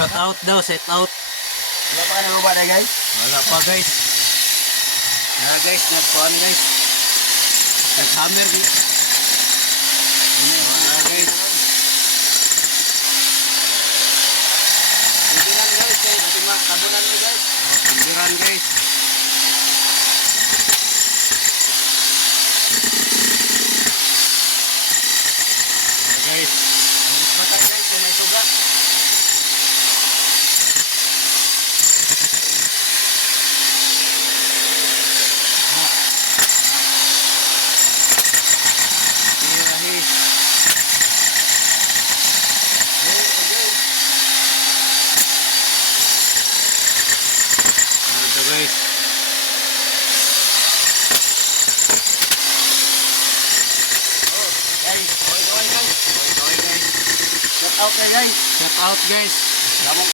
Shout out daw, set out. Wala pa ka nababa na guys? Wala pa guys. Kaya guys, nagpuan guys. Nag-hammer guys. Wala guys. Bibiran guys, kaya natin makabunan mo guys. Pambiran guys. Wala guys. Alis ba tayo guys, kung may sugat? Hirahi. Wala guys. Guys, kaway guys. Okay guys. Shout out kayo guys. Shout out guys. Lamang